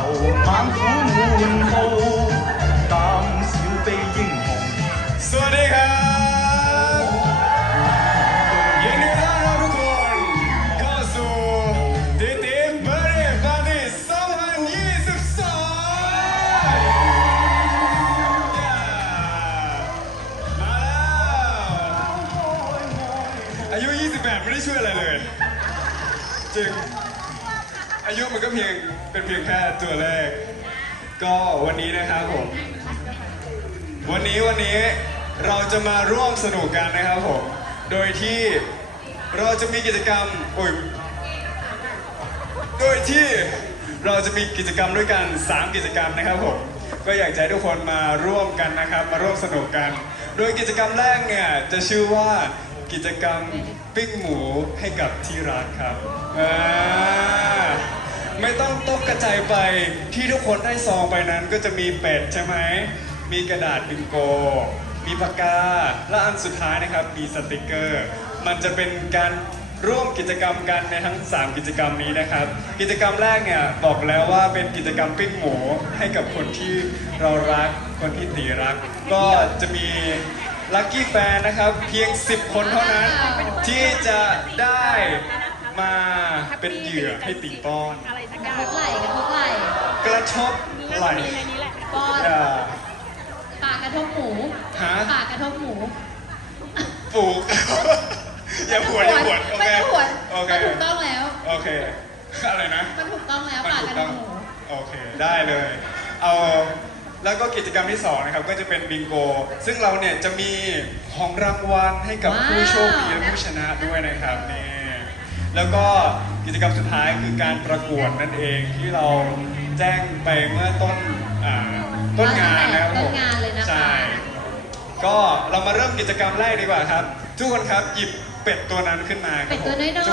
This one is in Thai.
虎满布，胆小悲英雄。 สวัสดีครับยินดีต้อนรับทุกคนเข้าสู่ติติเบอร์รี่ปาร์ตี้2022มาแล้วอายุ 28 ไม่ได้ช่วยอะไรเลย จริง อายุมันก็เพียงเป็นเพียงแค่ตัวเลข ก็วันนี้นะครับผม วันนี้วันนี้เราจะมาร่วมสนุกกันนะครับผม โดยที่เราจะมีกิจกรรมอุ้ยโดยที่เราจะมีกิจกรรมด้วยกัน 3 กิจกรรมนะครับผม ก็อยากจะให้ทุกคนมาร่วมกันนะครับ มาร่วมสนุกกัน โดยกิจกรรมแรกเนี่ยจะชื่อว่ากิจกรรมปิ้งหมูให้กับที่รักครับอ่า ไม่ต้องตกกระจายไปที่ทุกคนได้ซองไปนั้นก็จะมีเป็ดใช่ไหม มีกระดาษบิงโก มีปากกา และอันสุดท้ายนะครับ มีสติกเกอร์ มันจะเป็นการร่วมกิจกรรมกันในทั้ง 3 กิจกรรมนี้นะครับ กิจกรรมแรกเนี่ยบอกแล้วว่าเป็นกิจกรรมปิ้งหมูให้กับคนที่เรารักคนที่ตีรัก ก็จะมีลัคกี้แฟนนะครับเพียง 10 คนเท่านั้นที่จะได้มาเป็นเหยื่อให้ตีป้อน กระทบไหล่กระทบไหล่กระชบไหล่ป้อนอย่าปากกระทบหมูฮะปากกระทบหมูปลูก อย่าปวดอย่าปวดโอไม่เคต้องหวนโอเคมันถูกต้องแล้ว โอเค อะไรนะ มันถูกต้องแล้วมันปากถูกกระทต้อบงหมูโอเค ได้เลย เอาแล้วก็กิจกรรมที่สองนะครับ ก็จะเป็นบิงโก ซึ่งเราเนี่ยจะมีของรางวัลให้กับผู้โชคดีและผู้ชนะด้วยนะครับนี่ แล้วก็กิจกรรมสุดท้ายคือการประกวดนั่นเองที่เราแจ้งไปเมื่อต้นอ่าต้นงานนะครับผมต้นงานเลยนะคะ ใช่ก็เรามาเริ่มกิจกรรมแรกดีกว่าครับ ทุกคนครับหยิบเป็ดตัวนั้นขึ้นมาครับเป็ดตัวผมน้อยๆ